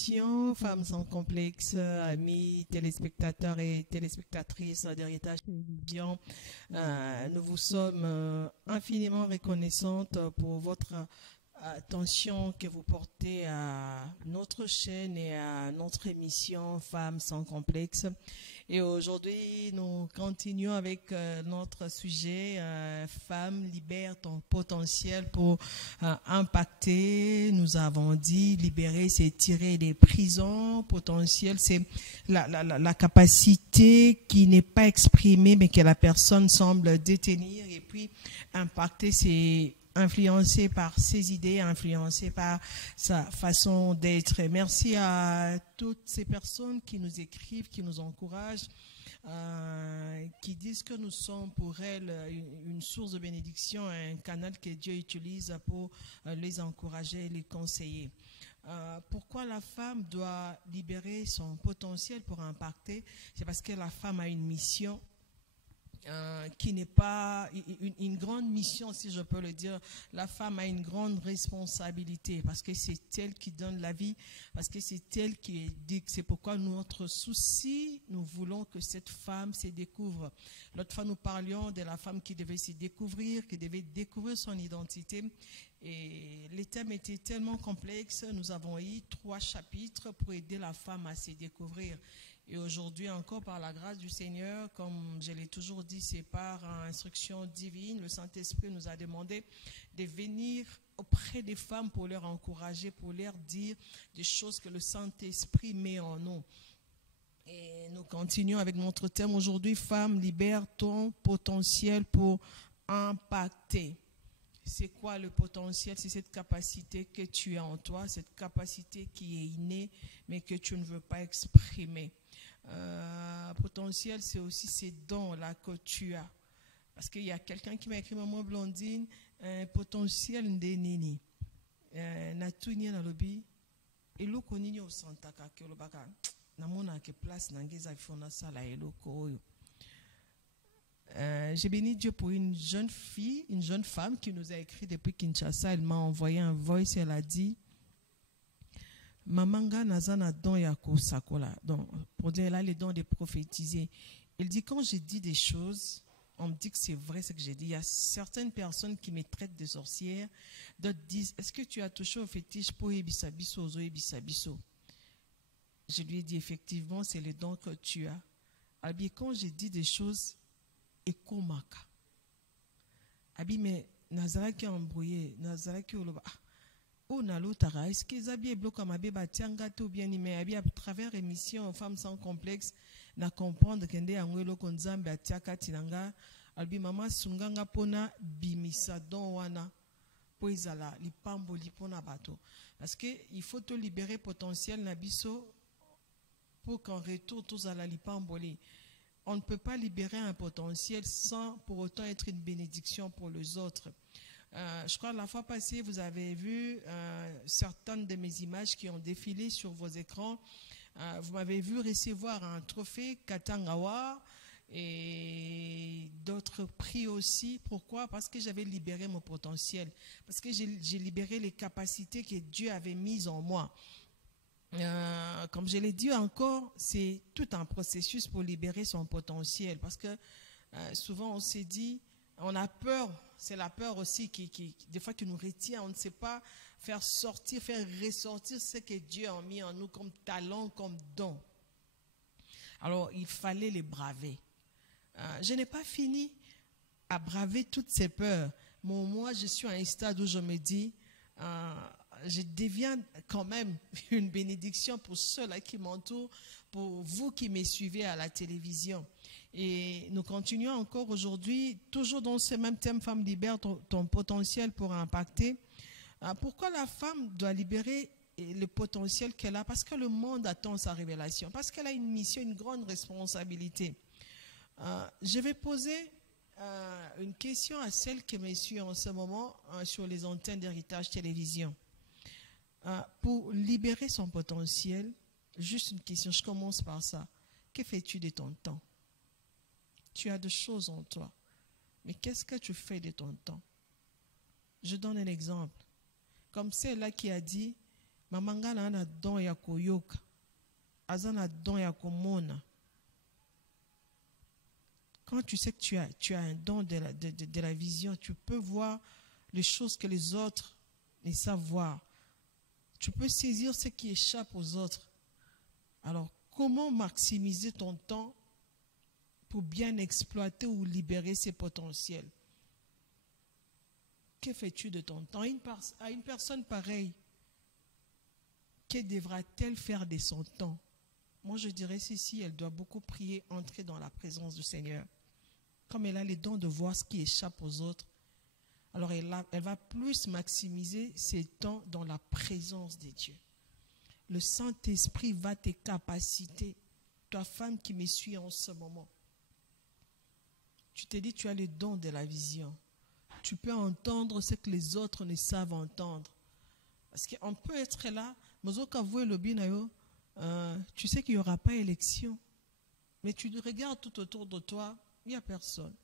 émission Femmes sans complexe, amis téléspectateurs et téléspectatrices d'Héritage Télévision. Nous vous sommes infiniment reconnaissantes pour votre attention que vous portez à notre chaîne et à notre émission Femmes sans complexe. Et aujourd'hui, nous continuons avec notre sujet Femmes, libère ton potentiel pour impacter. Nous avons dit libérer, c'est tirer des prisons. Potentiel, c'est la capacité qui n'est pas exprimée mais que la personne semble détenir. Et puis impacter, c'est influencé par ses idées, influencé par sa façon d'être. Merci à toutes ces personnes qui nous écrivent, qui nous encouragent, qui disent que nous sommes pour elles une source de bénédiction, un canal que Dieu utilise pour les encourager, les conseiller. Pourquoi la femme doit libérer son potentiel pour impacter? C'est parce que la femme a une mission qui n'est pas une grande mission, si je peux le dire. La femme a une grande responsabilité parce que c'est elle qui donne la vie, parce que c'est elle qui éduque. C'est pourquoi notre souci, nous voulons que cette femme se découvre. L'autre fois, nous parlions de la femme qui devait se découvrir, qui devait découvrir son identité. Et les thèmes étaient tellement complexes. Nous avons eu 3 chapitres pour aider la femme à se découvrir. Et aujourd'hui encore, par la grâce du Seigneur, comme je l'ai toujours dit, c'est par instruction divine. Le Saint-Esprit nous a demandé de venir auprès des femmes pour leur encourager, pour leur dire des choses que le Saint-Esprit met en nous. Et nous continuons avec notre thème aujourd'hui, Femme, libère ton potentiel pour impacter. C'est quoi le potentiel? C'est cette capacité que tu as en toi, cette capacité qui est innée, mais que tu ne veux pas exprimer. Potentiel, c'est aussi ces dons-là que tu as. Parce qu'il y a quelqu'un qui m'a écrit, Maman Blondine, potentiel de nini. Natounia na lobi, et l'oko nini au Santa Kake, le baka, namona ke place nangeza fona sala et l'oko. J'ai béni Dieu pour une jeune fille, une jeune femme qui nous a écrit depuis Kinshasa. Elle m'a envoyé un voice, elle a dit Mamanga nazana don yako sakola. Donc, pour dire là, les dons de prophétiser. Il dit quand je dis des choses, on me dit que c'est vrai ce que j'ai dit. Il y a certaines personnes qui me traitent de sorcière. D'autres disent est-ce que tu as touché au fétiche pour ebisabiso, ozo ebisabiso? Je lui ai dit effectivement, c'est les dons que tu as. Abi, quand je dis des choses, ekomaka. Abi, mais Nazara qui est embrouillé, Nazara qui est au oh, est-ce que Zabi est bloqué à bébé tianga tout bien mais à travers émission Femmes sans complexe na comprendre que ndé angwelo konzambe atiaka tinanga albi mama sunganga pona bimisa don wana po izala lipambo lipona bato parce que il faut te libérer potentiel na biso pour qu'en retour tous à la lipamboli. On ne peut pas libérer un potentiel sans pour autant être une bénédiction pour les autres. Je crois que la fois passée, vous avez vu certaines de mes images qui ont défilé sur vos écrans. Vous m'avez vu recevoir un trophée Katangawa et d'autres prix aussi. Pourquoi? Parce que j'avais libéré mon potentiel. Parce que j'ai libéré les capacités que Dieu avait mises en moi. Comme je l'ai dit encore, c'est tout un processus pour libérer son potentiel. Parce que souvent on s'est dit, on a peur, c'est la peur aussi qui des fois qui nous retient, on ne sait pas faire sortir, faire ressortir ce que Dieu a mis en nous comme talent, comme don. Alors il fallait les braver. Je n'ai pas fini à braver toutes ces peurs. Mais moi, je suis à un stade où je me dis, je deviens quand même une bénédiction pour ceux-là qui m'entourent, pour vous qui me suivez à la télévision. Et nous continuons encore aujourd'hui, toujours dans ce même thème, Femme libère ton potentiel pour impacter. Pourquoi la femme doit libérer le potentiel qu'elle a? Parce que le monde attend sa révélation, parce qu'elle a une mission, une grande responsabilité. Je vais poser une question à celle qui me suit en ce moment sur les antennes d'Héritage Télévision. Pour libérer son potentiel, juste une question, je commence par ça. Que fais-tu de ton temps? Tu as des choses en toi, mais qu'est-ce que tu fais de ton temps? Je donne un exemple. Comme celle-là qui a dit, Mamangala ana don ya koyoka. Azana don ya komona. Quand tu sais que tu as un don de la vision, tu peux voir les choses que les autres ne savent voir. Tu peux saisir ce qui échappe aux autres. Alors, comment maximiser ton temps pour bien exploiter ou libérer ses potentiels? Que fais-tu de ton temps? À une personne pareille, que devra-t-elle faire de son temps? Moi, je dirais ceci, elle doit beaucoup prier, entrer dans la présence du Seigneur. Comme elle a les dons de voir ce qui échappe aux autres, alors elle va plus maximiser ses temps dans la présence de Dieu. Le Saint-Esprit va te capaciter. Toi, femme qui me suis en ce moment, tu te dis, tu as le don de la vision. Tu peux entendre ce que les autres ne savent entendre. Parce qu'on peut être là, tu sais qu'il n'y aura pas élection. Mais tu regardes tout autour de toi, il n'y a personne.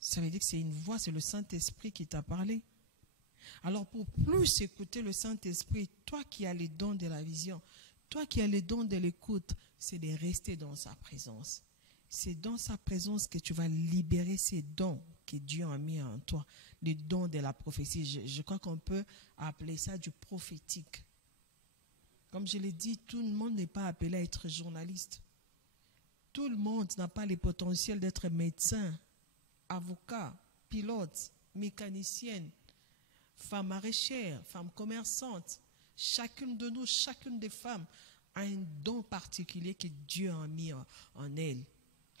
Ça veut dire que c'est une voix, c'est le Saint-Esprit qui t'a parlé. Alors pour plus écouter le Saint-Esprit, toi qui as les dons de la vision, toi qui as les dons de l'écoute, c'est de rester dans sa présence. C'est dans sa présence que tu vas libérer ces dons que Dieu a mis en toi. Les dons de la prophétie. Je crois qu'on peut appeler ça du prophétique. Comme je l'ai dit, tout le monde n'est pas appelé à être journaliste. Tout le monde n'a pas le potentiel d'être médecin, avocat, pilote, mécanicienne, femme maraîchère, femme commerçante. Chacune de nous, chacune des femmes a un don particulier que Dieu a mis en elle.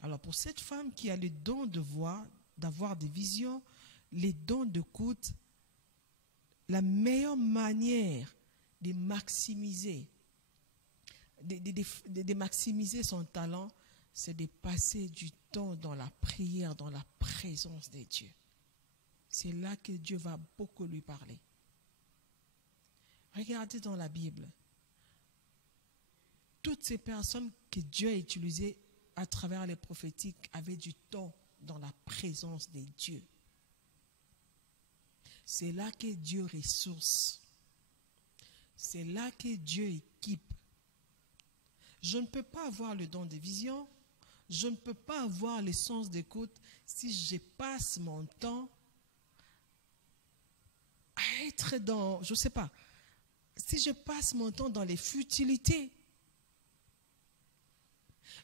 Alors pour cette femme qui a le don de voir, d'avoir des visions, les dons d'écoute, la meilleure manière de maximiser, de maximiser son talent, c'est de passer du temps dans la prière, dans la présence de Dieu. C'est là que Dieu va beaucoup lui parler. Regardez dans la Bible. Toutes ces personnes que Dieu a utilisées à travers les prophétiques avaient du temps dans la présence de Dieu. C'est là que Dieu ressource. C'est là que Dieu équipe. Je ne peux pas avoir le don de vision. Je ne peux pas avoir le sens d'écoute si je passe mon temps à être dans, je ne sais pas, si je passe mon temps dans les futilités.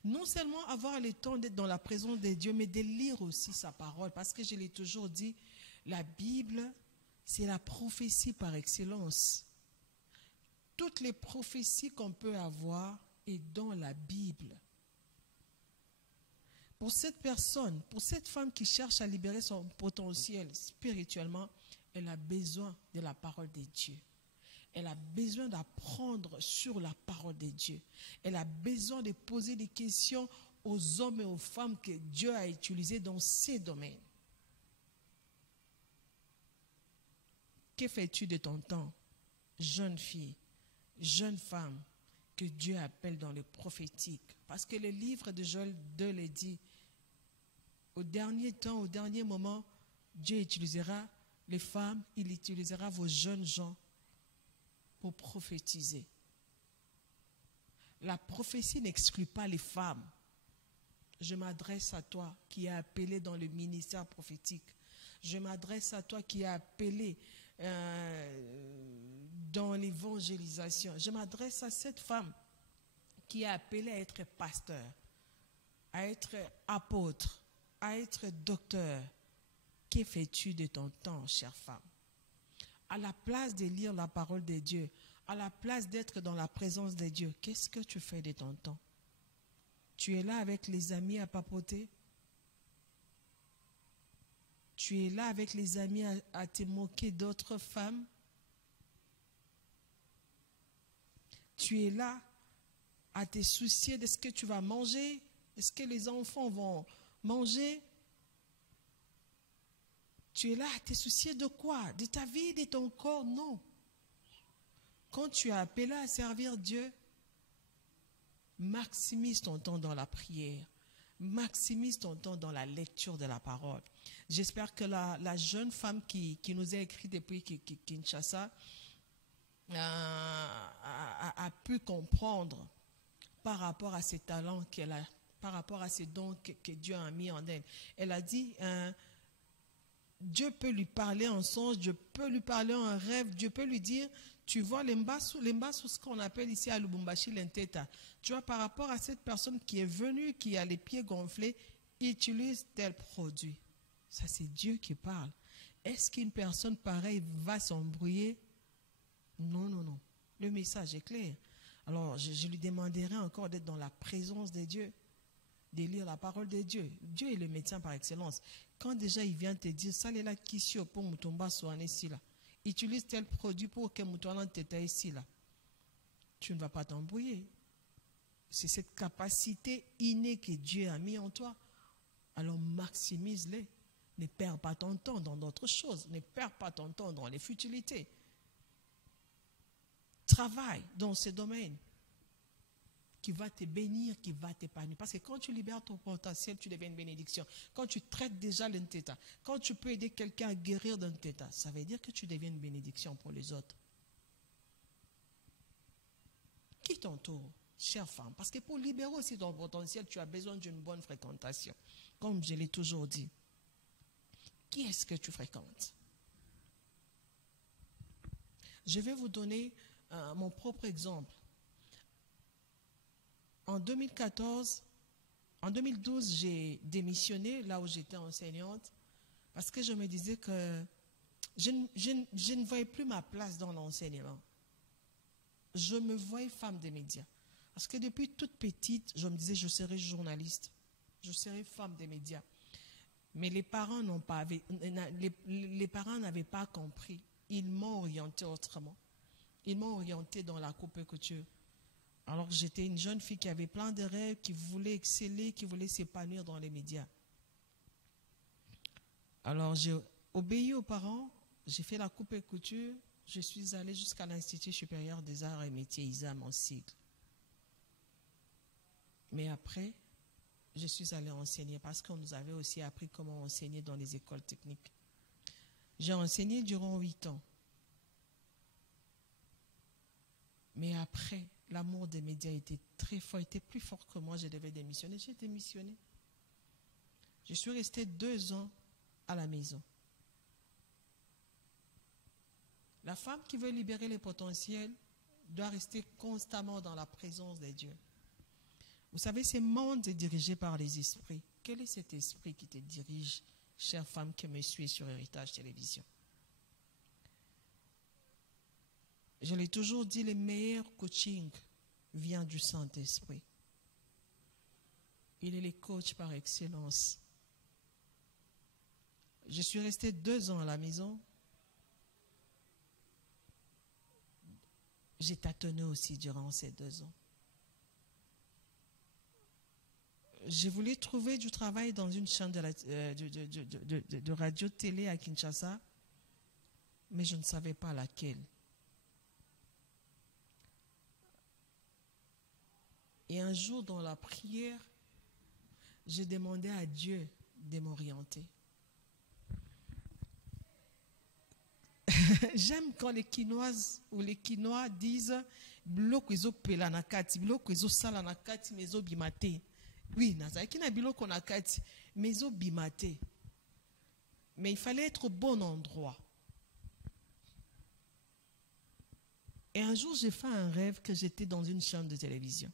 Non seulement avoir le temps d'être dans la présence de Dieu, mais de lire aussi sa parole. Parce que je l'ai toujours dit, la Bible, c'est la prophétie par excellence. Toutes les prophéties qu'on peut avoir est dans la Bible. Pour cette personne, pour cette femme qui cherche à libérer son potentiel spirituellement, elle a besoin de la parole de Dieu. Elle a besoin d'apprendre sur la parole de Dieu. Elle a besoin de poser des questions aux hommes et aux femmes que Dieu a utilisés dans ces domaines. Que fais-tu de ton temps, jeune fille, jeune femme, que Dieu appelle dans le prophétique? Parce que le livre de Joël 2 le dit, au dernier temps, au dernier moment, Dieu utilisera les femmes, il utilisera vos jeunes gens pour prophétiser. La prophétie n'exclut pas les femmes. Je m'adresse à toi qui es appelé dans le ministère prophétique. Je m'adresse à toi qui es appelé dans l'évangélisation. Je m'adresse à cette femme qui est appelée à être pasteur, à être apôtre, à être docteur. Que fais-tu de ton temps, chère femme? À la place de lire la parole de Dieu, à la place d'être dans la présence de Dieu, qu'est-ce que tu fais de ton temps? Tu es là avec les amis à papoter? Tu es là avec les amis à te moquer d'autres femmes? Tu es là à te soucier de ce que tu vas manger? Est-ce que les enfants vont manger? Tu es là à te soucier de quoi? De ta vie, de ton corps? Non. Quand tu es appelé à servir Dieu, maximise ton temps dans la prière. Maximise ton temps dans la lecture de la parole. J'espère que la jeune femme qui nous a écrit depuis Kinshasa, a pu comprendre par rapport à ses talents qu'elle a, par rapport à ses dons que Dieu a mis en elle. Elle a dit, Dieu peut lui parler en songe, Dieu peut lui parler en rêve, Dieu peut lui dire, tu vois, l'embassou, ce qu'on appelle ici à Lubumbashi, l'enteta. Tu vois, par rapport à cette personne qui est venue, qui a les pieds gonflés, utilise tel produit. Ça, c'est Dieu qui parle. Est-ce qu'une personne pareille va s'embrouiller? Non, non, non. Le message est clair. Alors, je lui demanderai encore d'être dans la présence de Dieu, de lire la parole de Dieu. Dieu est le médecin par excellence. Quand déjà il vient te dire, ça est là qui sur pour Moutomba soit ici là, utilise tel produit pour que Moutomba t'ait ici là, tu ne vas pas t'embrouiller. C'est cette capacité innée que Dieu a mis en toi. Alors maximise-les. Ne perds pas ton temps dans d'autres choses. Ne perds pas ton temps dans les futilités. Travaille dans ce domaine qui va te bénir, qui va t'épanouir. Parce que quand tu libères ton potentiel, tu deviens une bénédiction. Quand tu traites déjà l'enteta, quand tu peux aider quelqu'un à guérir d'un theta, ça veut dire que tu deviens une bénédiction pour les autres. Qui t'entoure, chère femme? Parce que pour libérer aussi ton potentiel, tu as besoin d'une bonne fréquentation. Comme je l'ai toujours dit. Qui est-ce que tu fréquentes? Je vais vous donner mon propre exemple. En 2012, j'ai démissionné là où j'étais enseignante parce que je me disais que je ne voyais plus ma place dans l'enseignement. Je me voyais femme des médias. Parce que depuis toute petite, je me disais je serai journaliste, je serai femme des médias. Mais les parents n'avaient pas compris. Ils m'ont orienté autrement. Ils m'ont orienté dans la coupe couture. Alors que j'étais une jeune fille qui avait plein de rêves, qui voulait exceller, qui voulait s'épanouir dans les médias. Alors j'ai obéi aux parents, j'ai fait la coupe et couture, je suis allée jusqu'à l'Institut supérieur des arts et métiers, ISAM en sigle. Mais après, je suis allée enseigner parce qu'on nous avait aussi appris comment enseigner dans les écoles techniques. J'ai enseigné durant 8 ans. Mais après, l'amour des médias était très fort, était plus fort que moi, je devais démissionner. J'ai démissionné. Je suis restée 2 ans à la maison. La femme qui veut libérer les potentiels doit rester constamment dans la présence de Dieu. Vous savez, ce monde est dirigé par les esprits. Quel est cet esprit qui te dirige, chère femme qui me suit sur Héritage Télévision? Je l'ai toujours dit, le meilleur coaching vient du Saint-Esprit. Il est le coach par excellence. Je suis restée 2 ans à la maison. J'ai tâtonné aussi durant ces 2 ans. Je voulais trouver du travail dans une chaîne de radio-télé à Kinshasa, mais je ne savais pas laquelle. Et un jour, dans la prière, j'ai demandé à Dieu de m'orienter. J'aime quand les Quinoises ou les Quinois disent biloko ezo pela na kati, biloko ezo sala na kati, mezo bimate. Oui, nazaki na biloko na kati, mezo bimate. Mais il fallait être au bon endroit. Et un jour, j'ai fait un rêve que j'étais dans une chaîne de télévision.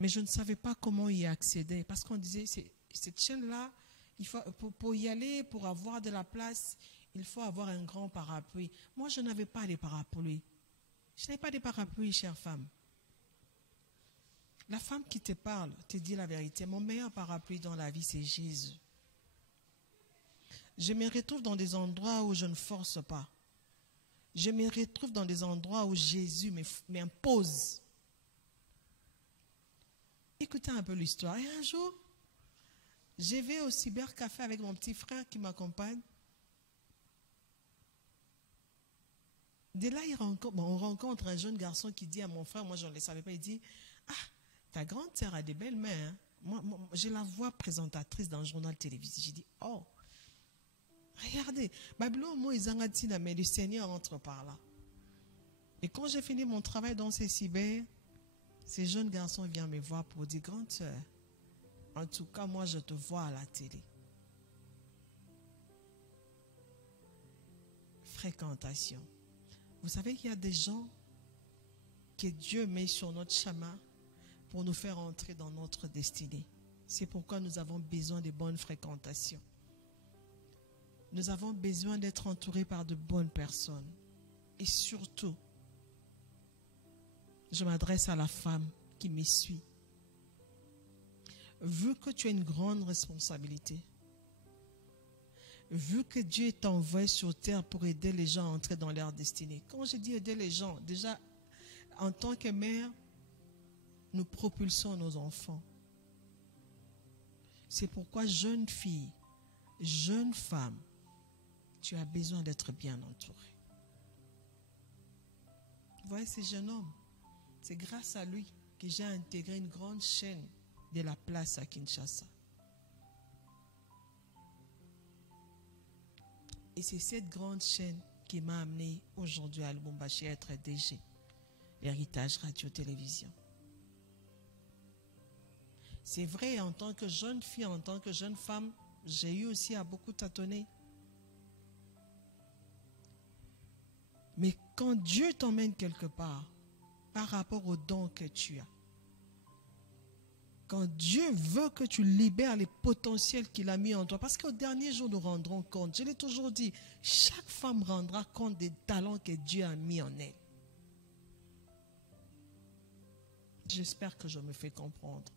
Mais je ne savais pas comment y accéder. Parce qu'on disait, cette chaîne-là, pour y aller, pour avoir de la place, il faut avoir un grand parapluie. Moi, je n'avais pas de parapluie. Je n'avais pas de parapluie, chère femme. La femme qui te parle te dit la vérité. Mon meilleur parapluie dans la vie, c'est Jésus. Je me retrouve dans des endroits où je ne force pas. Je me retrouve dans des endroits où Jésus m'impose. Écoutez un peu l'histoire. Et un jour, je vais au cybercafé avec mon petit frère qui m'accompagne. De là, on rencontre un jeune garçon qui dit à mon frère, moi je ne le savais pas, il dit, ah, ta grande sœur a des belles mains. Hein? Moi, je la vois présentatrice dans un journal télévisé. J'ai dit, oh, regardez, Babylone, moi, ils ont dit, mais le Seigneur entre par là. Et quand j'ai fini mon travail dans ces cyber, ces jeunes garçons viennent me voir pour dire, grande sœur, en tout cas, moi, je te vois à la télé. Fréquentation. Vous savez qu'il y a des gens que Dieu met sur notre chemin pour nous faire entrer dans notre destinée. C'est pourquoi nous avons besoin de bonnes fréquentations. Nous avons besoin d'être entourés par de bonnes personnes. Et surtout, je m'adresse à la femme qui me suit. Vu que tu as une grande responsabilité, vu que Dieu t'envoie sur terre pour aider les gens à entrer dans leur destinée. Quand je dis aider les gens, déjà, en tant que mère, nous propulsons nos enfants. C'est pourquoi, jeune fille, jeune femme, tu as besoin d'être bien entourée. Vous voyez, ce jeune homme, c'est grâce à lui que j'ai intégré une grande chaîne de la place à Kinshasa. Et c'est cette grande chaîne qui m'a amené aujourd'hui à Lubumbashi à être DG, l'héritage radio-télévision. C'est vrai, en tant que jeune fille, en tant que jeune femme, j'ai eu aussi à beaucoup tâtonner. Mais quand Dieu t'emmène quelque part, par rapport aux dons que tu as, quand Dieu veut que tu libères les potentiels qu'il a mis en toi, parce qu'au dernier jour, nous rendrons compte. Je l'ai toujours dit, chaque femme rendra compte des talents que Dieu a mis en elle. J'espère que je me fais comprendre.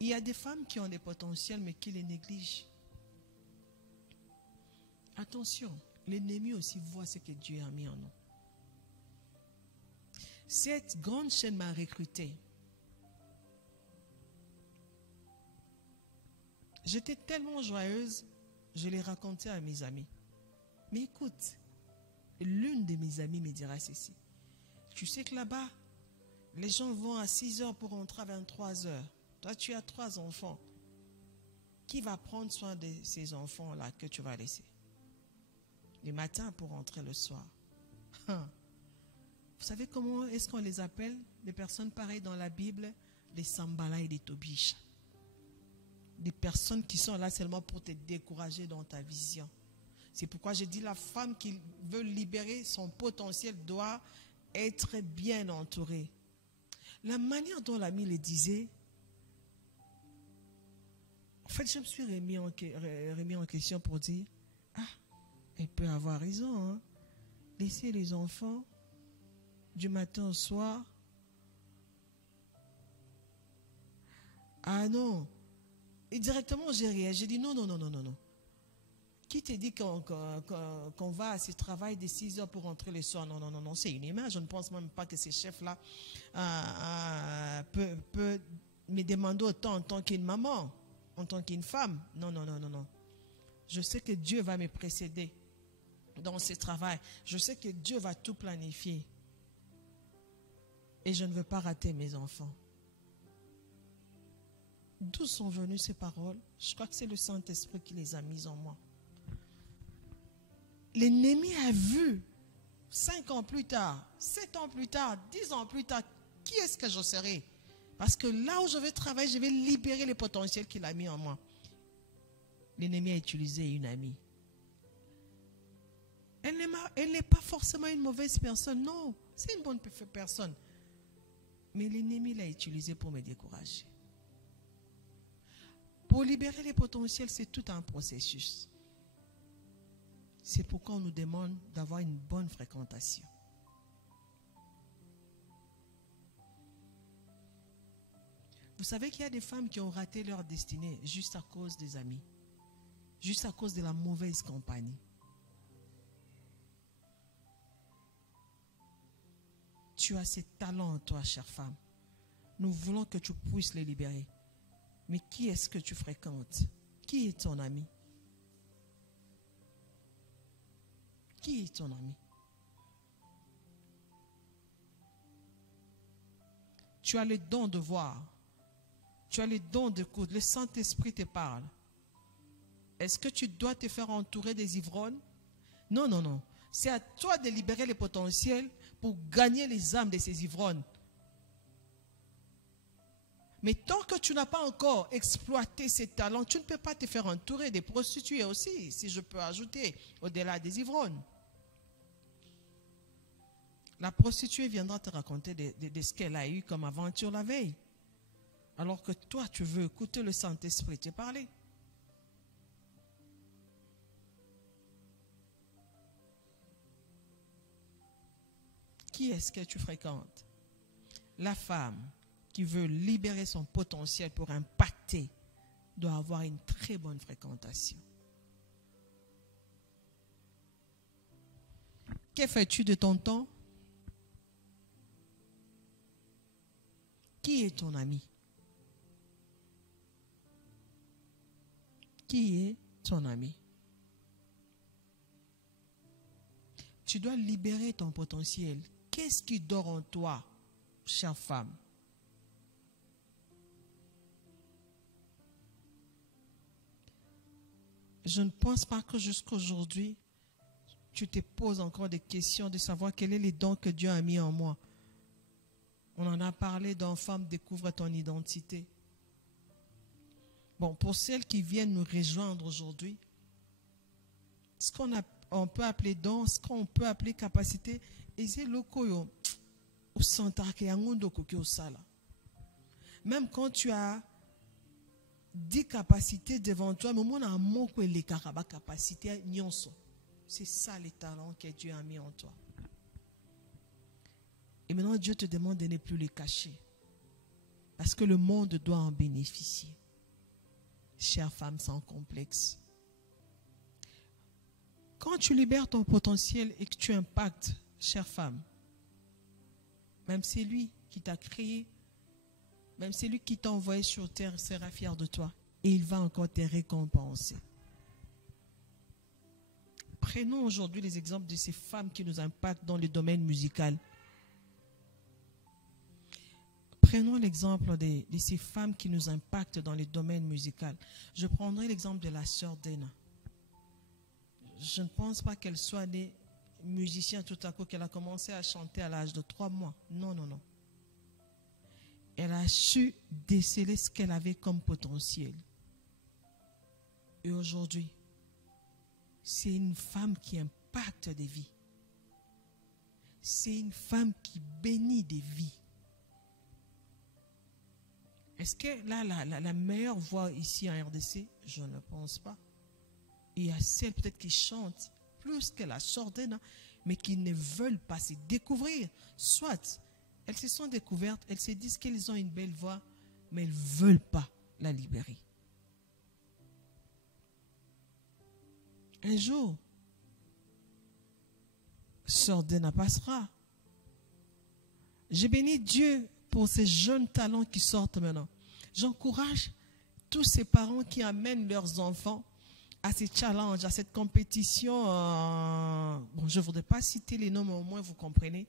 Il y a des femmes qui ont des potentiels, mais qui les négligent. Attention, l'ennemi aussi voit ce que Dieu a mis en nous. Cette grande chaîne m'a recruté. J'étais tellement joyeuse, je l'ai raconté à mes amis. Mais écoute, l'une de mes amies me dira ceci. Tu sais que là-bas, les gens vont à 6 heures pour rentrer à 23 heures. Toi, tu as 3 enfants. Qui va prendre soin de ces enfants-là que tu vas laisser? Le matin pour rentrer le soir. Vous savez comment est-ce qu'on les appelle? Des personnes pareilles dans la Bible, des Sambala et des Tobish. Des personnes qui sont là seulement pour te décourager dans ta vision. C'est pourquoi je dis la femme qui veut libérer son potentiel doit être bien entourée. La manière dont l'ami le disait, en fait, je me suis remis en question pour dire, elle peut avoir raison, hein? Laisser les enfants du matin au soir. Ah non. Et directement, j'ai réagi. J'ai dit non. Qui te dit qu'on va à ce travail de 6 heures pour rentrer le soir? Non. C'est une image. Je ne pense même pas que ces chefs-là peut me demander autant en tant qu'une maman, en tant qu'une femme. Non. Je sais que Dieu va me précéder dans ce travail. Je sais que Dieu va tout planifier. Et je ne veux pas rater mes enfants. D'où sont venues ces paroles? Je crois que c'est le Saint-Esprit qui les a mises en moi. L'ennemi a vu 5 ans plus tard, 7 ans plus tard, 10 ans plus tard, qui est-ce que je serai? Parce que là où je vais travailler, je vais libérer les potentiels qu'il a mis en moi. L'ennemi a utilisé une amie. Elle n'est pas forcément une mauvaise personne, non, c'est une bonne personne. Mais l'ennemi l'a utilisé pour me décourager. Pour libérer les potentiels, c'est tout un processus. C'est pourquoi on nous demande d'avoir une bonne fréquentation. Vous savez qu'il y a des femmes qui ont raté leur destinée juste à cause des amis, juste à cause de la mauvaise compagnie. Tu as ces talents en toi, chère femme. Nous voulons que tu puisses les libérer. Mais qui est-ce que tu fréquentes? Qui est ton ami? Qui est ton ami? Tu as le don de voir. Tu as le don d'écouter. Le Saint-Esprit te parle. Est-ce que tu dois te faire entourer des ivrognes? Non. C'est à toi de libérer les potentiels pour gagner les âmes de ces ivrognes. Mais tant que tu n'as pas encore exploité ces talents, tu ne peux pas te faire entourer des prostituées aussi, si je peux ajouter, au-delà des ivrognes. La prostituée viendra te raconter de ce qu'elle a eu comme aventure la veille. Alors que toi, tu veux écouter le Saint-Esprit te parler. Qui est-ce que tu fréquentes? La femme qui veut libérer son potentiel pour impacter doit avoir une très bonne fréquentation. Que fais-tu de ton temps? Qui est ton ami? Qui est ton ami? Tu dois libérer ton potentiel. Qu'est-ce qui dort en toi, chère femme? Je ne pense pas que jusqu'à aujourd'hui, tu te poses encore des questions de savoir quel est les dons que Dieu a mis en moi. On en a parlé dans Femme, découvre ton identité. Bon, pour celles qui viennent nous rejoindre aujourd'hui, ce qu'on peut appeler don, ce qu'on peut appeler capacité, et c'est le koyo. Même quand tu as 10 capacités devant toi, mais on a un mot que les capacités nyonso. C'est ça les talents que Dieu a mis en toi. Et maintenant Dieu te demande de ne plus les cacher. Parce que le monde doit en bénéficier. Chère femme sans complexe. Quand tu libères ton potentiel et que tu impactes, chère femme, même c'est lui qui t'a créé, même c'est lui qui t'a envoyé sur terre, sera fier de toi. Et il va encore te récompenser. Prenons aujourd'hui les exemples de ces femmes qui nous impactent dans le domaine musical. Prenons l'exemple de ces femmes qui nous impactent dans le domaine musical. Je prendrai l'exemple de la sœur Dena. Je ne pense pas qu'elle soit née musicienne tout à coup, qu'elle a commencé à chanter à l'âge de 3 mois. Non, non, non. Elle a su déceler ce qu'elle avait comme potentiel. Et aujourd'hui, c'est une femme qui impacte des vies. C'est une femme qui bénit des vies. Est-ce que là, la meilleure voix ici en RDC? Je ne pense pas. Il y a celles peut-être qui chantent plus que la sordine, mais qui ne veulent pas se découvrir. Soit elles se sont découvertes, elles se disent qu'elles ont une belle voix, mais elles ne veulent pas la libérer. Un jour, sordine passera. Je bénis Dieu pour ces jeunes talents qui sortent maintenant. J'encourage tous ces parents qui amènent leurs enfants à ces challenges, à cette compétition. Bon, je ne voudrais pas citer les noms, mais au moins vous comprenez.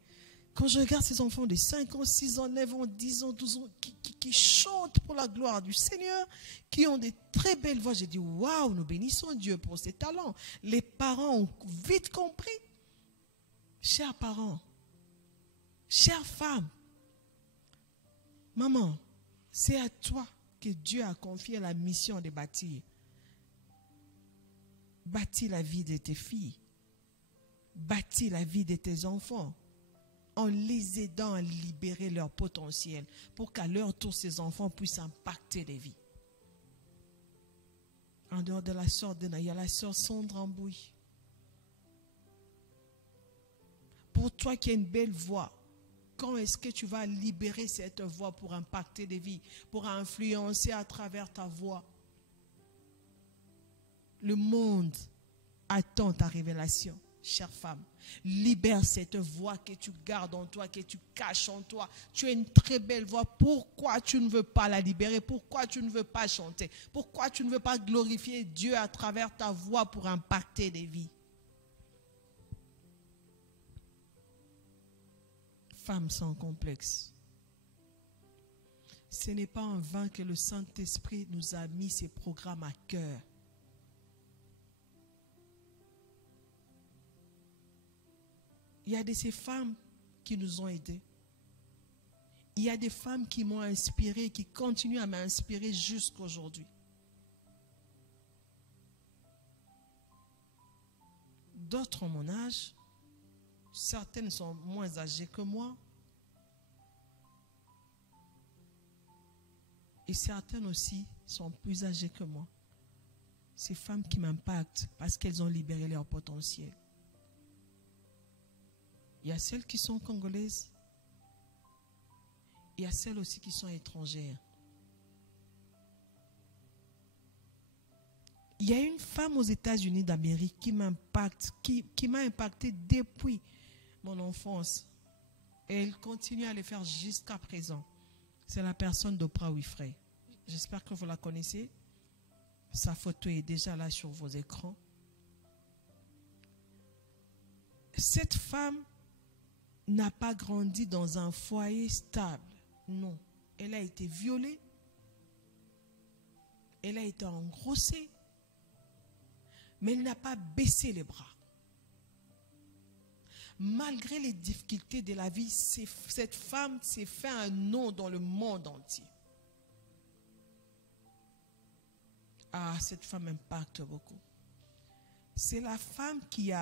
Quand je regarde ces enfants de 5 ans, 6 ans, 9 ans, 10 ans, 12 ans, qui chantent pour la gloire du Seigneur, qui ont des très belles voix, j'ai dit, waouh, nous bénissons Dieu pour ces talents. Les parents ont vite compris. Chers parents, chères femmes, maman, c'est à toi que Dieu a confié la mission de bâtir. Bâtis la vie de tes filles. Bâtis la vie de tes enfants. En les aidant à libérer leur potentiel. Pour qu'à leur tour, ces enfants puissent impacter les vies. En dehors de la sœur Dena, il y a la sœur Sandra Mbouy. Pour toi qui as une belle voix, quand est-ce que tu vas libérer cette voix pour impacter des vies, pour influencer à travers ta voix? Le monde attend ta révélation, chère femme. Libère cette voix que tu gardes en toi, que tu caches en toi. Tu as une très belle voix. Pourquoi tu ne veux pas la libérer? Pourquoi tu ne veux pas chanter? Pourquoi tu ne veux pas glorifier Dieu à travers ta voix pour impacter des vies? Femme sans complexe. Ce n'est pas en vain que le Saint-Esprit nous a mis ces programmes à cœur. Il y a de ces femmes qui nous ont aidés. Il y a des femmes qui m'ont inspiré, qui continuent à m'inspirer jusqu'à aujourd'hui. D'autres ont mon âge. Certaines sont moins âgées que moi. Et certaines aussi sont plus âgées que moi. Ces femmes qui m'impactent parce qu'elles ont libéré leur potentiel. Il y a celles qui sont congolaises. Il y a celles aussi qui sont étrangères. Il y a une femme aux États-Unis d'Amérique qui m'impacte, qui m'a impacté depuis mon enfance. Et elle continue à le faire jusqu'à présent. C'est la personne d'Oprah Winfrey. J'espère que vous la connaissez. Sa photo est déjà là sur vos écrans. Cette femme n'a pas grandi dans un foyer stable. Non. Elle a été violée. Elle a été engrossée. Mais elle n'a pas baissé les bras. Malgré les difficultés de la vie, cette femme s'est fait un nom dans le monde entier. Ah, cette femme impacte beaucoup. C'est la femme qui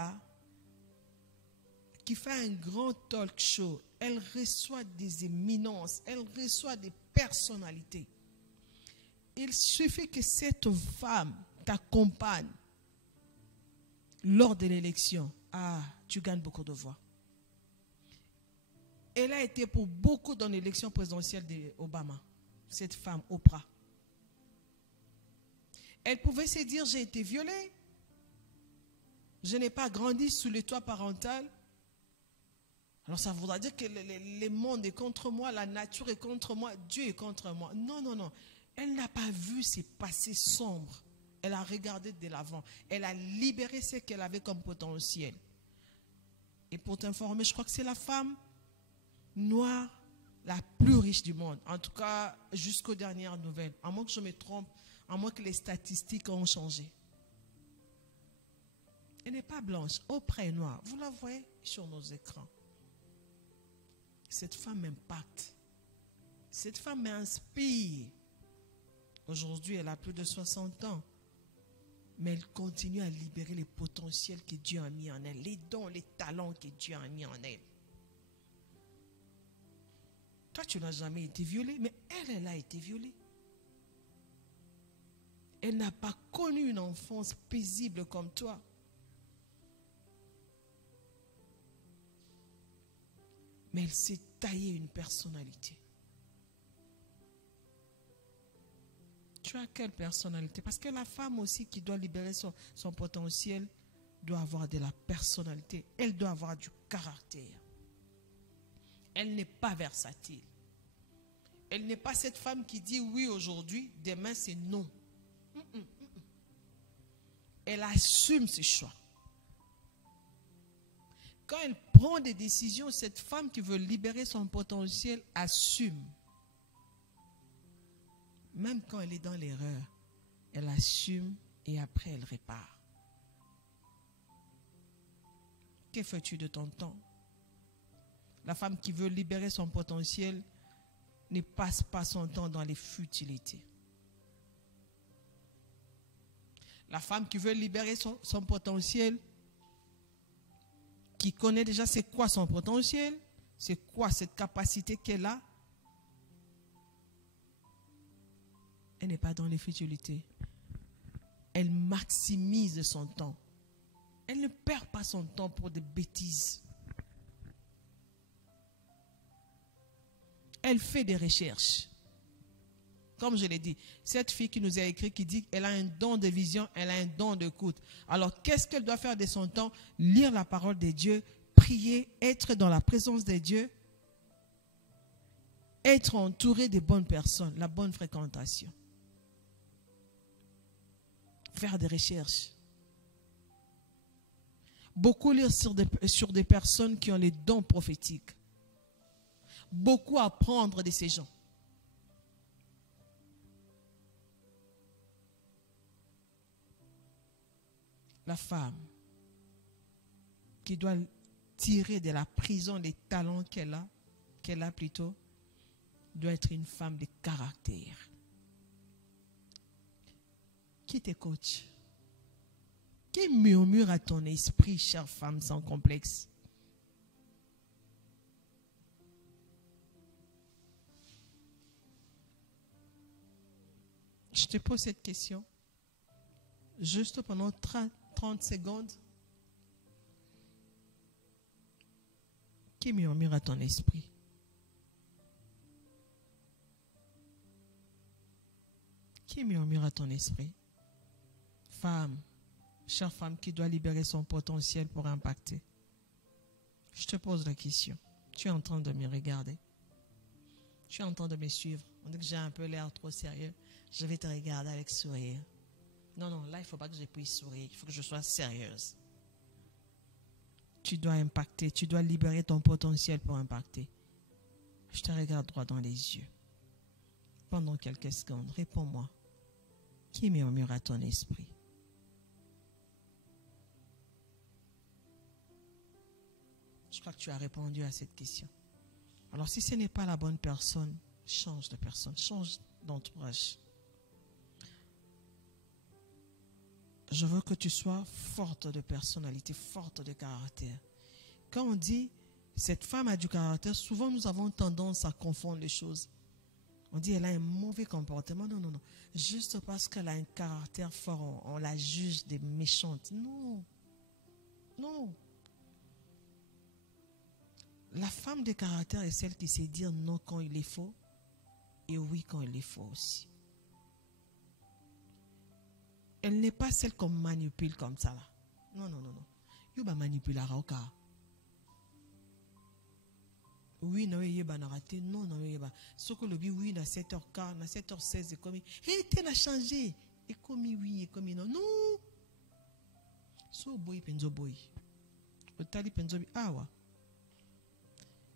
fait un grand talk show. Elle reçoit des éminences, elle reçoit des personnalités. Il suffit que cette femme t'accompagne lors de l'élection. Ah, tu gagnes beaucoup de voix. Elle a été pour beaucoup dans l'élection présidentielle d'Obama, cette femme, Oprah. Elle pouvait se dire, j'ai été violée. Je n'ai pas grandi sous le toit parental. Alors ça voudra dire que le monde est contre moi, la nature est contre moi, Dieu est contre moi. Non, non, non. Elle n'a pas vu ses passés sombres. Elle a regardé de l'avant. Elle a libéré ce qu'elle avait comme potentiel. Et pour t'informer, je crois que c'est la femme noire la plus riche du monde. En tout cas, jusqu'aux dernières nouvelles. À moins que je me trompe, à moins que les statistiques ont changé. Elle n'est pas blanche. Oprah est noire. Vous la voyez sur nos écrans. Cette femme m'impacte. Cette femme m'inspire. Aujourd'hui, elle a plus de 60 ans. Mais elle continue à libérer les potentiels que Dieu a mis en elle. Les dons, les talents que Dieu a mis en elle. Toi, tu n'as jamais été violée, mais elle a été violée. Elle n'a pas connu une enfance paisible comme toi. Mais elle s'est taillée une personnalité. Tu as quelle personnalité? Parce que la femme aussi qui doit libérer son potentiel doit avoir de la personnalité. Elle doit avoir du caractère. Elle n'est pas versatile. Elle n'est pas cette femme qui dit oui aujourd'hui, demain c'est non. Elle assume ses choix. Quand elle prend des décisions, cette femme qui veut libérer son potentiel assume. Même quand elle est dans l'erreur, elle assume et après elle répare. Que fais-tu de ton temps? La femme qui veut libérer son potentiel ne passe pas son temps dans les futilités. La femme qui veut libérer son potentiel, qui connaît déjà c'est quoi son potentiel, c'est quoi cette capacité qu'elle a, elle n'est pas dans les futilités. Elle maximise son temps. Elle ne perd pas son temps pour des bêtises. Elle fait des recherches. Comme je l'ai dit, cette fille qui nous a écrit, qui dit qu'elle a un don de vision, elle a un don d'écoute. Alors, qu'est-ce qu'elle doit faire de son temps? Lire la parole de Dieu, prier, être dans la présence de Dieu, être entouré de bonnes personnes, la bonne fréquentation. Faire des recherches. Beaucoup lire sur des personnes qui ont les dons prophétiques. Beaucoup apprendre de ces gens. La femme qui doit tirer de la prison les talents qu'elle a plutôt, doit être une femme de caractère. Qui te coach? Qui murmure à ton esprit, chère femme sans complexe? Je te pose cette question. Juste pendant 30 secondes. Qui murmure à ton esprit? Qui murmure à ton esprit? Femme, chère femme qui doit libérer son potentiel pour impacter. Je te pose la question. Tu es en train de me regarder. Tu es en train de me suivre. On dit que j'ai un peu l'air trop sérieux. Je vais te regarder avec sourire. Non, là, il ne faut pas que je puisse sourire. Il faut que je sois sérieuse. Tu dois impacter. Tu dois libérer ton potentiel pour impacter. Je te regarde droit dans les yeux. Pendant quelques secondes, réponds-moi. Qui murmure à ton esprit? Je crois que tu as répondu à cette question. Alors, si ce n'est pas la bonne personne, change de personne, change d'entourage. Je veux que tu sois forte de personnalité, forte de caractère. Quand on dit cette femme a du caractère, souvent nous avons tendance à confondre les choses. On dit elle a un mauvais comportement. Non. Juste parce qu'elle a un caractère fort, on la juge des méchantes. Non. La femme de caractère est celle qui sait dire non quand il est faux et oui quand il est faux aussi. Elle n'est pas celle qu'on manipule comme ça là. Non. Il va manipuler à Rauka. Oui, non, il va raté. Non, il va. Ce que le dit oui, à 7h15, à 7h16, et comme il. Elle a changé. Et comme oui, et comme non. Non. So boy, penzo boy. Le tali penzo boy. Ah ouais.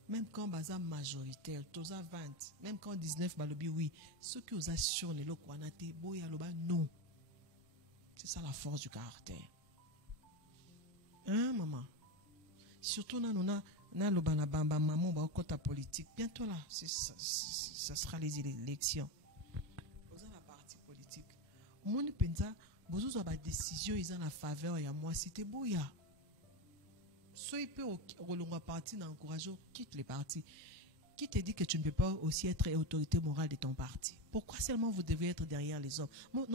Même quand baza majoritaire, toza 20, même quand 19 balobi oui, ceux qui osent sur les lokwanate, boy aloba non. C'est ça la force du caractère. Hein, maman? Surtout na lobana bamba maman ba kota politique. Bientôt là, ça sera les élections. Dans la partie politique. Mon pensa, bozo a ba décision ils en la faveur et à moi c'était boya. Soit il peut relonga parti d'encourager, quitte les partis. Qui te dit que tu ne peux pas aussi être autorité morale de ton parti? Pourquoi seulement vous devez être derrière les hommes? Non,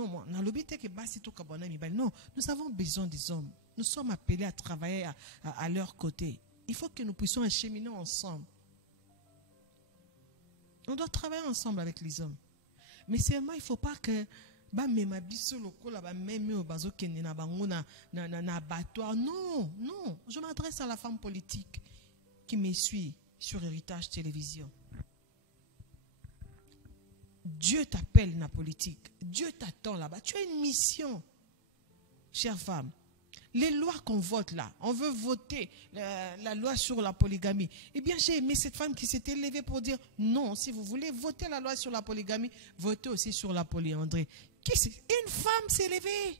nous avons besoin des hommes. Nous sommes appelés à travailler à leur côté. Il faut que nous puissions acheminer ensemble. On doit travailler ensemble avec les hommes. Mais seulement, il ne faut pas que non, je m'adresse à la femme politique qui me suit sur Héritage Télévision. Dieu t'appelle dans la politique. Dieu t'attend là-bas. Tu as une mission, chère femme. Les lois qu'on vote là, on veut voter la loi sur la polygamie. Eh bien, j'ai aimé cette femme qui s'était levée pour dire non, si vous voulez voter la loi sur la polygamie, votez aussi sur la polyandrie. Une femme s'est levée.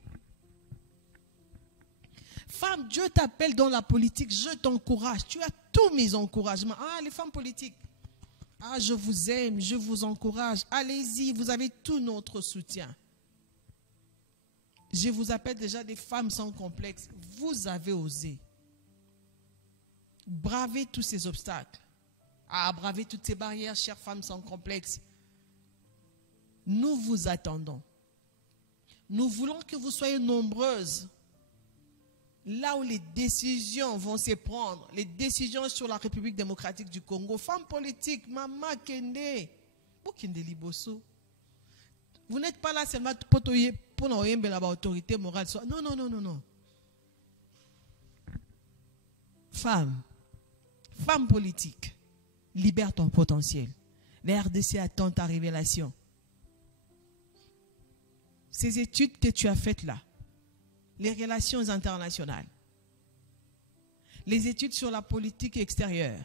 Femme, Dieu t'appelle dans la politique, je t'encourage. Tu as tous mes encouragements. Ah, les femmes politiques. Ah, je vous aime, je vous encourage. Allez-y, vous avez tout notre soutien. Je vous appelle déjà des femmes sans complexe. Vous avez osé braver tous ces obstacles. Ah, braver toutes ces barrières, chères femmes sans complexe. Nous vous attendons. Nous voulons que vous soyez nombreuses. Là où les décisions vont se prendre, les décisions sur la République démocratique du Congo, femmes politiques, Maman Kende, vous n'êtes pas là seulement pour l'autorité morale. Non. Femme politique, libère ton potentiel. La RDC attend ta révélation. Ces études que tu as faites là, les relations internationales, les études sur la politique extérieure,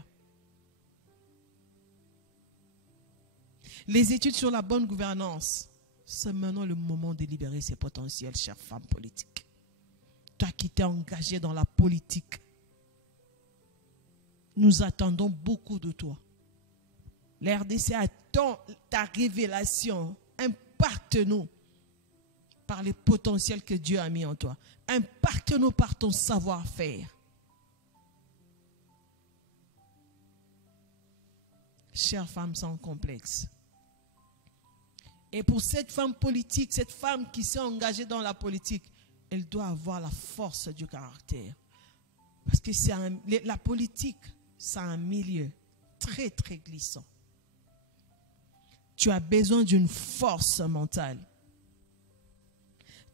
les études sur la bonne gouvernance, c'est maintenant le moment de libérer ses potentiels, chère femme politique. Toi qui t'es engagée dans la politique, nous attendons beaucoup de toi. La RDC attend ta révélation. Impacte-nous par les potentiels que Dieu a mis en toi. Impacte-nous par ton savoir-faire. Chère femme sans complexe. Et pour cette femme politique, cette femme qui s'est engagée dans la politique, elle doit avoir la force du caractère. Parce que la politique, c'est un milieu très, très glissant. Tu as besoin d'une force mentale.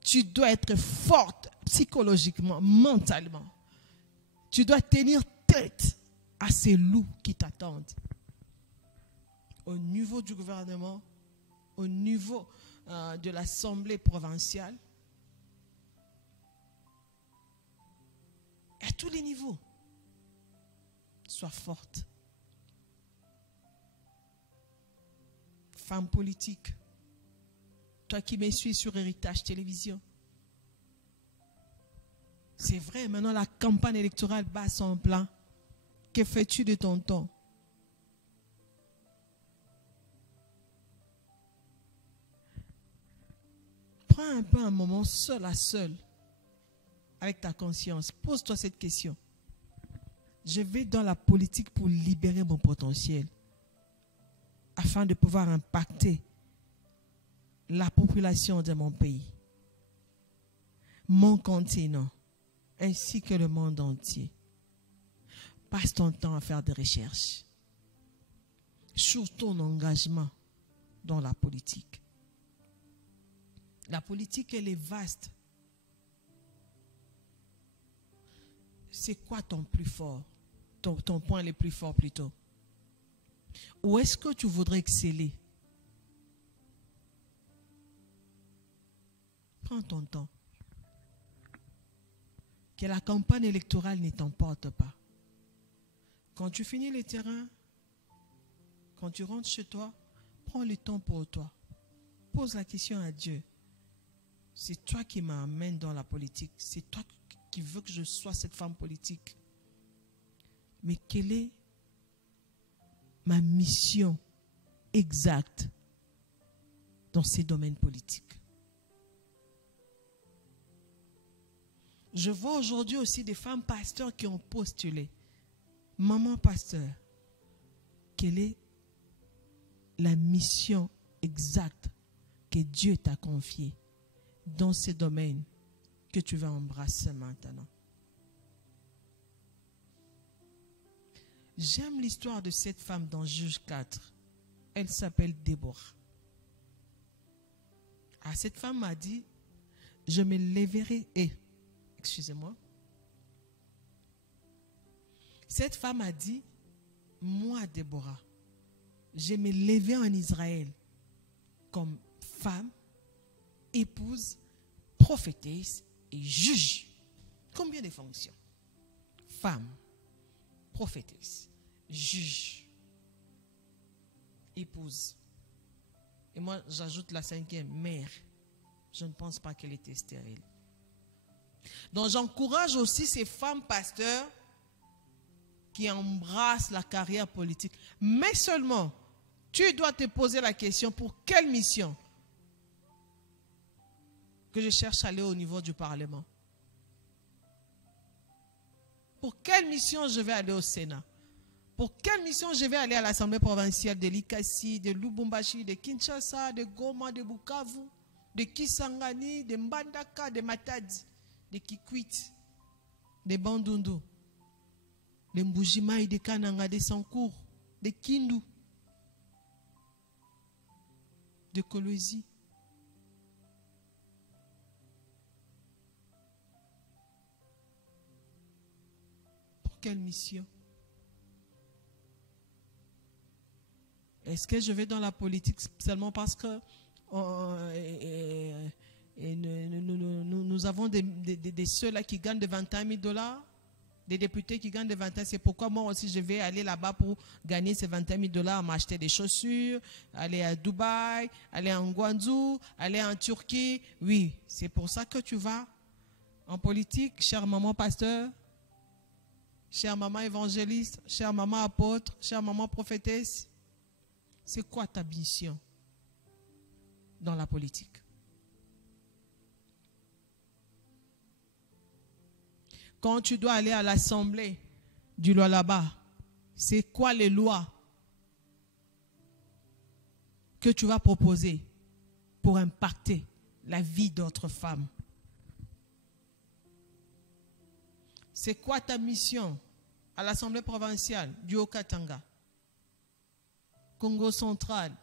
Tu dois être forte psychologiquement, mentalement. Tu dois tenir tête à ces loups qui t'attendent. Au niveau du gouvernement, au niveau de l'Assemblée provinciale, à tous les niveaux. Sois forte. Femme politique, toi qui me suis sur Héritage Télévision. C'est vrai, maintenant la campagne électorale bat son plein. Que fais-tu de ton temps? Prends un peu un moment seul à seul avec ta conscience. Pose-toi cette question. Je vais dans la politique pour libérer mon potentiel afin de pouvoir impacter la population de mon pays, mon continent, ainsi que le monde entier. Passe ton temps à faire des recherches sur ton engagement dans la politique. La politique, elle est vaste. C'est quoi ton plus fort, ton point le plus fort plutôt? Où est-ce que tu voudrais exceller? Prends ton temps. Que la campagne électorale ne t'emporte pas. Quand tu finis le terrain, quand tu rentres chez toi, prends le temps pour toi. Pose la question à Dieu. C'est toi qui m'amènes dans la politique. C'est toi qui veux que je sois cette femme politique. Mais quelle est ma mission exacte dans ces domaines politiques? Je vois aujourd'hui aussi des femmes pasteurs qui ont postulé. Maman pasteur, quelle est la mission exacte que Dieu t'a confiée dans ces domaines que tu vas embrasser maintenant? J'aime l'histoire de cette femme dans Juge 4. Elle s'appelle Déborah. Ah, cette femme m'a dit, je me lèverai et... Excusez-moi. Cette femme a dit, moi, Déborah, je me lèverai en Israël comme femme, épouse, prophétesse et juge. Combien de fonctions? Femme, prophétesse, juge, épouse. Et moi, j'ajoute la cinquième, mère. Je ne pense pas qu'elle était stérile. Donc, j'encourage aussi ces femmes pasteurs qui embrassent la carrière politique. Mais seulement, tu dois te poser la question, pour quelle mission que je cherche à aller au niveau du Parlement? Pour quelle mission je vais aller au Sénat? Pour quelle mission je vais aller à l'Assemblée provinciale de Likasi, de Lubumbashi, de Kinshasa, de Goma, de Bukavu, de Kisangani, de Mbandaka, de Matadi, de Kikwit, de Bandundu, de Mbujimai, de Kananga, de Sankour, de Kindu, de Kolwezi. Pour quelle mission? Est-ce que je vais dans la politique seulement parce que nous avons des ceux-là qui gagnent de 21 000 $, des députés qui gagnent de 21 000 $. C'est pourquoi moi aussi je vais aller là-bas pour gagner ces 21 000 $, m'acheter des chaussures, aller à Dubaï, aller en Guangzhou, aller en Turquie. Oui, c'est pour ça que tu vas en politique, chère maman pasteur. chère maman évangéliste, chère maman apôtre, chère maman prophétesse, c'est quoi ta mission dans la politique? Quand tu dois aller à l'assemblée du loi là-bas, c'est quoi les lois que tu vas proposer pour impacter la vie d'autres femmes? C'est quoi ta mission à l'Assemblée provinciale du Haut-Katanga, Congo central,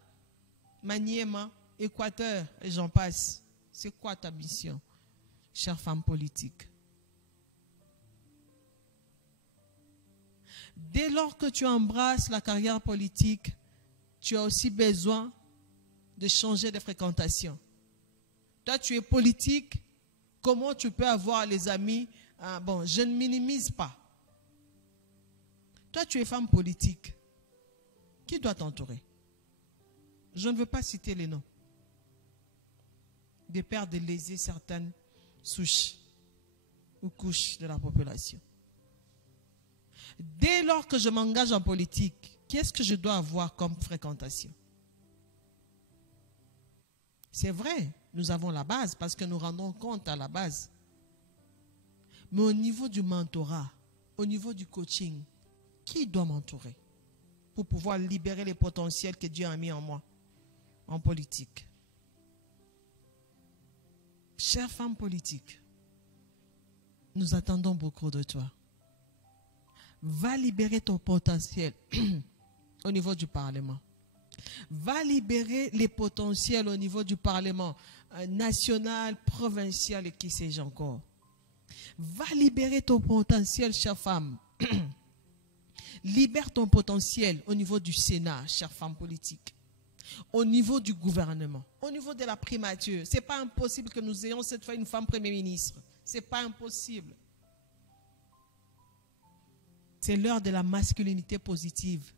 Maniema, Équateur, et j'en passe? C'est quoi ta mission, chère femme politique? Dès lors que tu embrasses la carrière politique, tu as aussi besoin de changer de fréquentation. Toi, tu es politique, comment tu peux avoir les amis? Bon, je ne minimise pas. Toi, tu es femme politique. Qui doit t'entourer? Je ne veux pas citer les noms. De peur de léser certaines souches ou couches de la population. Dès lors que je m'engage en politique, qu'est-ce que je dois avoir comme fréquentation? C'est vrai, nous avons la base parce que nous rendons compte à la base. Mais au niveau du mentorat, au niveau du coaching, qui doit m'entourer pour pouvoir libérer les potentiels que Dieu a mis en moi, en politique? Chère femme politique, nous attendons beaucoup de toi. Va libérer ton potentiel au niveau du Parlement. Va libérer les potentiels au niveau du Parlement national, provincial et qui sais-je encore. Va libérer ton potentiel, chère femme. Libère ton potentiel au niveau du Sénat, chère femme politique. Au niveau du gouvernement, au niveau de la primature. Ce n'est pas impossible que nous ayons cette fois une femme Premier ministre. Ce n'est pas impossible. C'est l'heure de la masculinité positive.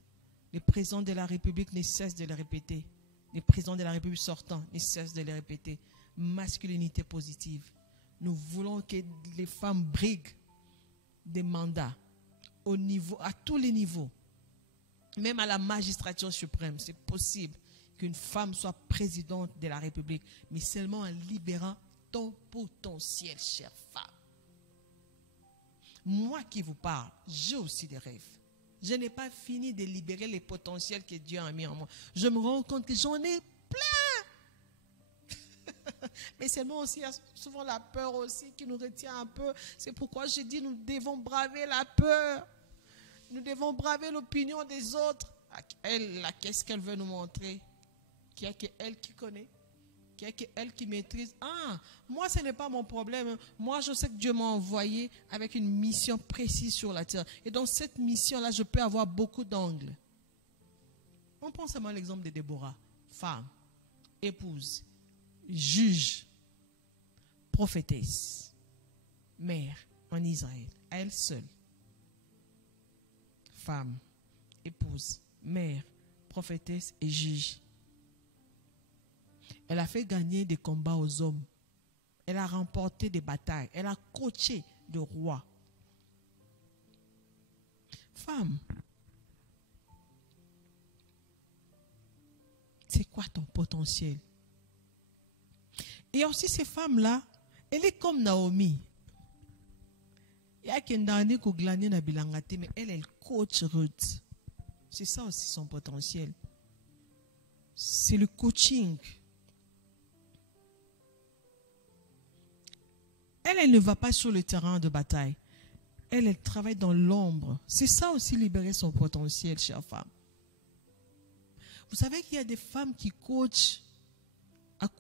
Les présidents de la République ne cessent de le répéter. Les présidents de la République sortants ne cessent de le répéter. Masculinité positive. Nous voulons que les femmes briguent des mandats au niveau, à tous les niveaux. Même à la magistrature suprême, c'est possible qu'une femme soit présidente de la République, mais seulement en libérant ton potentiel, chère femme. Moi qui vous parle, j'ai aussi des rêves. Je n'ai pas fini de libérer les potentiels que Dieu a mis en moi. Je me rends compte que j'en ai plein. Mais seulement aussi, il y a souvent la peur aussi qui nous retient un peu. C'est pourquoi je dis, nous devons braver la peur. Nous devons braver l'opinion des autres. Elle, qu'est-ce qu'elle veut nous montrer? Qu'il n'y a qu'elle qui connaît. Qu'il n'y a qu'elle qui maîtrise. Ah, moi, ce n'est pas mon problème. Moi, je sais que Dieu m'a envoyé avec une mission précise sur la terre. Et dans cette mission-là, je peux avoir beaucoup d'angles. On prend seulement l'exemple de Déborah. Femme, épouse, juge, prophétesse, mère en Israël, à elle seule. Femme, épouse, mère, prophétesse et juge. Elle a fait gagner des combats aux hommes. Elle a remporté des batailles. Elle a coaché de rois. Femme, c'est quoi ton potentiel? Et aussi ces femmes-là, elle est comme Naomi. Il y a qu'un qui glané na bilangate, mais elle coach Ruth. C'est ça aussi son potentiel. C'est le coaching. Elle ne va pas sur le terrain de bataille. Elle travaille dans l'ombre. C'est ça aussi libérer son potentiel, chère femme. Vous savez qu'il y a des femmes qui coachent. Moi,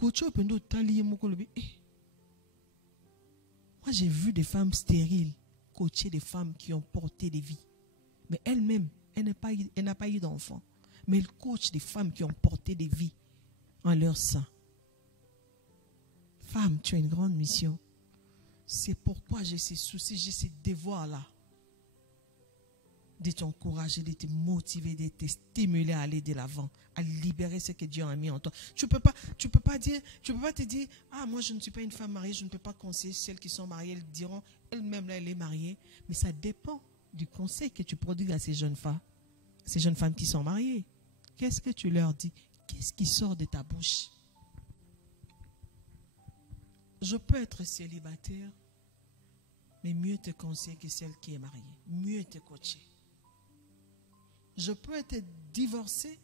j'ai vu des femmes stériles coacher des femmes qui ont porté des vies. Mais elle-même, elle n'a pas eu d'enfant. Mais elle coach des femmes qui ont porté des vies en leur sein. Femme, tu as une grande mission. C'est pourquoi j'ai ces soucis, j'ai ces devoirs-là. De t'encourager, de te motiver, de te stimuler à aller de l'avant, à libérer ce que Dieu a mis en toi. Tu peux pas te dire, ah, moi je ne suis pas une femme mariée, je ne peux pas conseiller celles qui sont mariées. Elles diront, elles-mêmes là, elle est mariée. Mais ça dépend du conseil que tu prodigues à ces jeunes femmes qui sont mariées. Qu'est-ce que tu leur dis? Qu'est-ce qui sort de ta bouche? Je peux être célibataire, mais mieux te conseiller que celle qui est mariée. Mieux te coacher. Je peux être divorcé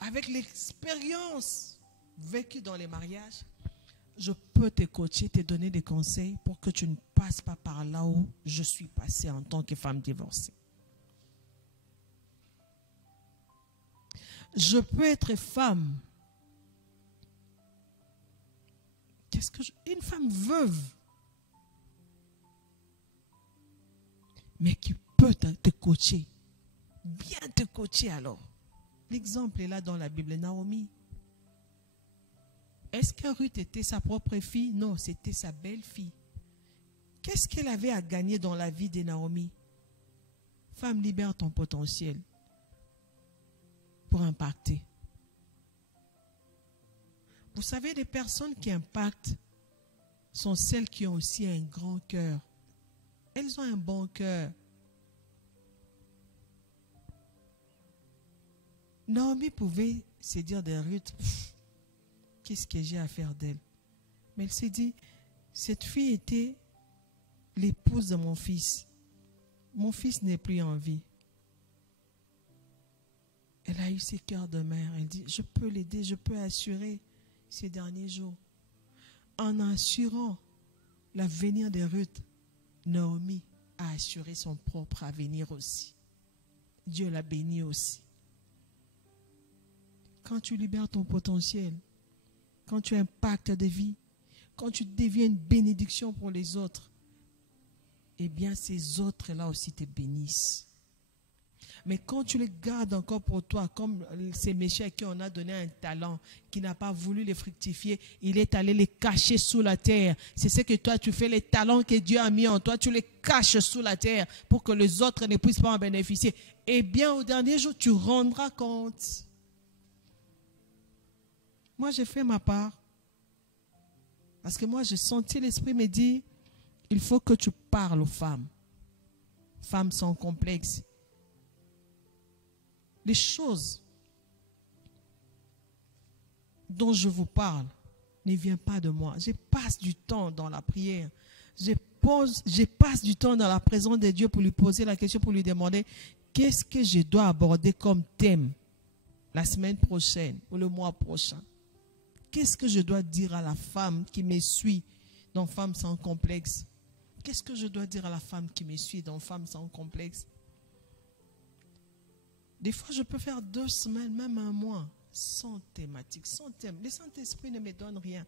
avec l'expérience vécue dans les mariages. Je peux te coacher, te donner des conseils pour que tu ne passes pas par là où je suis passée en tant que femme divorcée. Je peux être femme. Une femme veuve, mais qui peut te coacher. Bien te coacher alors. L'exemple est là dans la Bible. Naomi. Est-ce que Ruth était sa propre fille? Non, c'était sa belle-fille. Qu'est-ce qu'elle avait à gagner dans la vie de Naomi? Femme, libère ton potentiel pour impacter. Vous savez, les personnes qui impactent sont celles qui ont aussi un grand cœur. Elles ont un bon cœur. Naomi pouvait se dire de Ruth, qu'est-ce que j'ai à faire d'elle? Mais elle s'est dit, cette fille était l'épouse de mon fils. Mon fils n'est plus en vie. Elle a eu ses cœurs de mère. Elle dit, je peux l'aider, je peux assurer ces derniers jours. En assurant l'avenir de Ruth, Naomi a assuré son propre avenir aussi. Dieu l'a béni aussi. Quand tu libères ton potentiel, quand tu impactes des vies, quand tu deviens une bénédiction pour les autres, eh bien ces autres-là aussi te bénissent. Mais quand tu les gardes encore pour toi, comme ces messieurs à qui on a donné un talent, qui n'a pas voulu les fructifier, il est allé les cacher sous la terre. C'est ce que toi tu fais, les talents que Dieu a mis en toi, tu les caches sous la terre pour que les autres ne puissent pas en bénéficier. Eh bien, au dernier jour, tu rendras compte. Moi, j'ai fait ma part. Parce que moi, j'ai senti l'Esprit me dire, il faut que tu parles aux femmes. Femmes sans complexe. Les choses dont je vous parle ne viennent pas de moi. Je passe du temps dans la prière. Je passe du temps dans la présence de Dieu pour lui poser la question, pour lui demander qu'est-ce que je dois aborder comme thème la semaine prochaine ou le mois prochain. Qu'est-ce que je dois dire à la femme qui me suit dans Femmes sans complexe? Qu'est-ce que je dois dire à la femme qui me suit dans Femmes sans complexe? Des fois, je peux faire 2 semaines, même un mois, sans thématique, sans thème. Le Saint-Esprit ne me donne rien.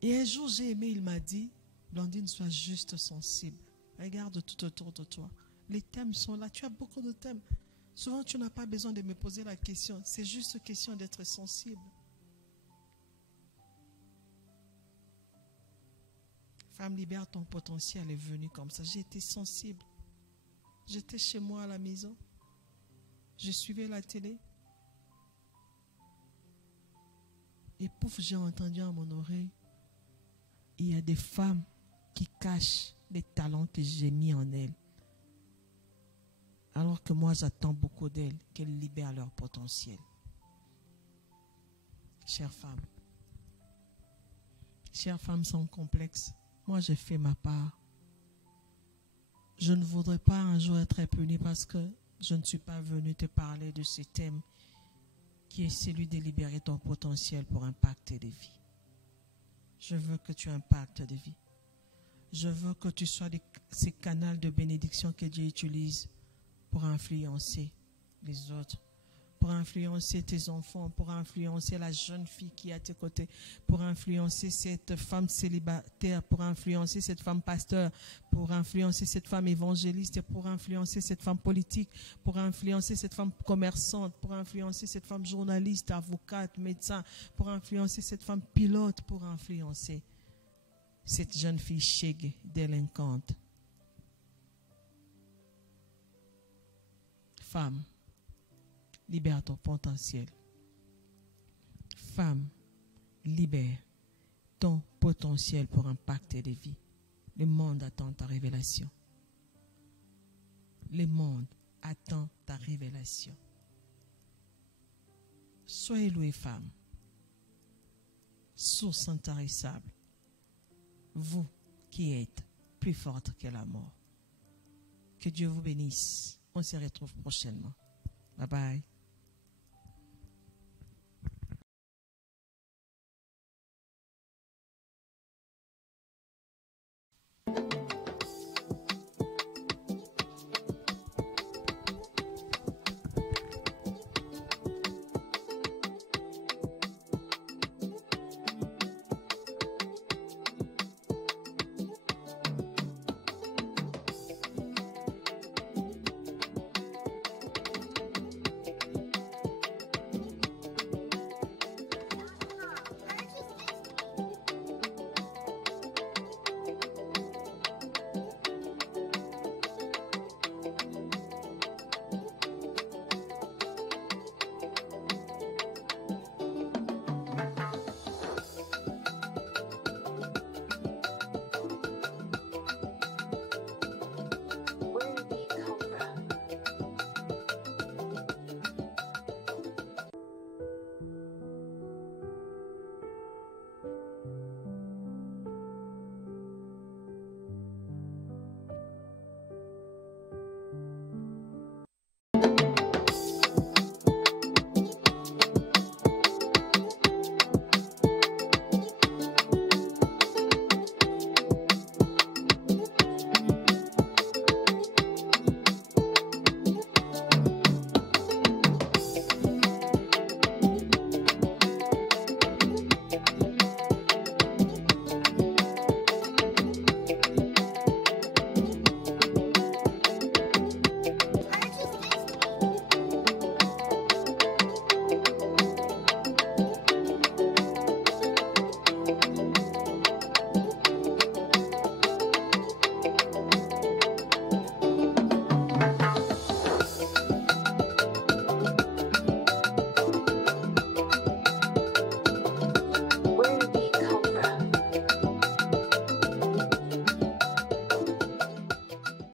Et un jour, j'ai aimé, il m'a dit, Blandine, sois juste sensible. Regarde tout autour de toi. Les thèmes sont là. Tu as beaucoup de thèmes. Souvent, tu n'as pas besoin de me poser la question. C'est juste question d'être sensible. Femme, libère ton potentiel est venu comme ça. J'ai été sensible. J'étais chez moi à la maison. Je suivais la télé. Et pouf, j'ai entendu à mon oreille, il y a des femmes qui cachent les talents que j'ai mis en elles. Alors que moi, j'attends beaucoup d'elles, qu'elles libèrent leur potentiel. Chères femmes sans complexe, moi, j'ai fait ma part. Je ne voudrais pas un jour être punie parce que je ne suis pas venue te parler de ce thème qui est celui de libérer ton potentiel pour impacter des vies. Je veux que tu impactes des vies. Je veux que tu sois ces canaux de bénédiction que Dieu utilise pour influencer les autres, pour influencer tes enfants, pour influencer la jeune fille qui est à tes côtés, pour influencer cette femme célibataire, pour influencer cette femme pasteur, pour influencer cette femme évangéliste, pour influencer cette femme politique, pour influencer cette femme commerçante, pour influencer cette femme journaliste, avocate, médecin, pour influencer cette femme pilote, pour influencer cette jeune fille chégue, délinquante. Femme, libère ton potentiel. Femme, libère ton potentiel pour impacter des vies. Le monde attend ta révélation. Le monde attend ta révélation. Soyez loués, femmes, source intarissable, vous qui êtes plus forte que la mort. Que Dieu vous bénisse. On se retrouve prochainement. Bye bye.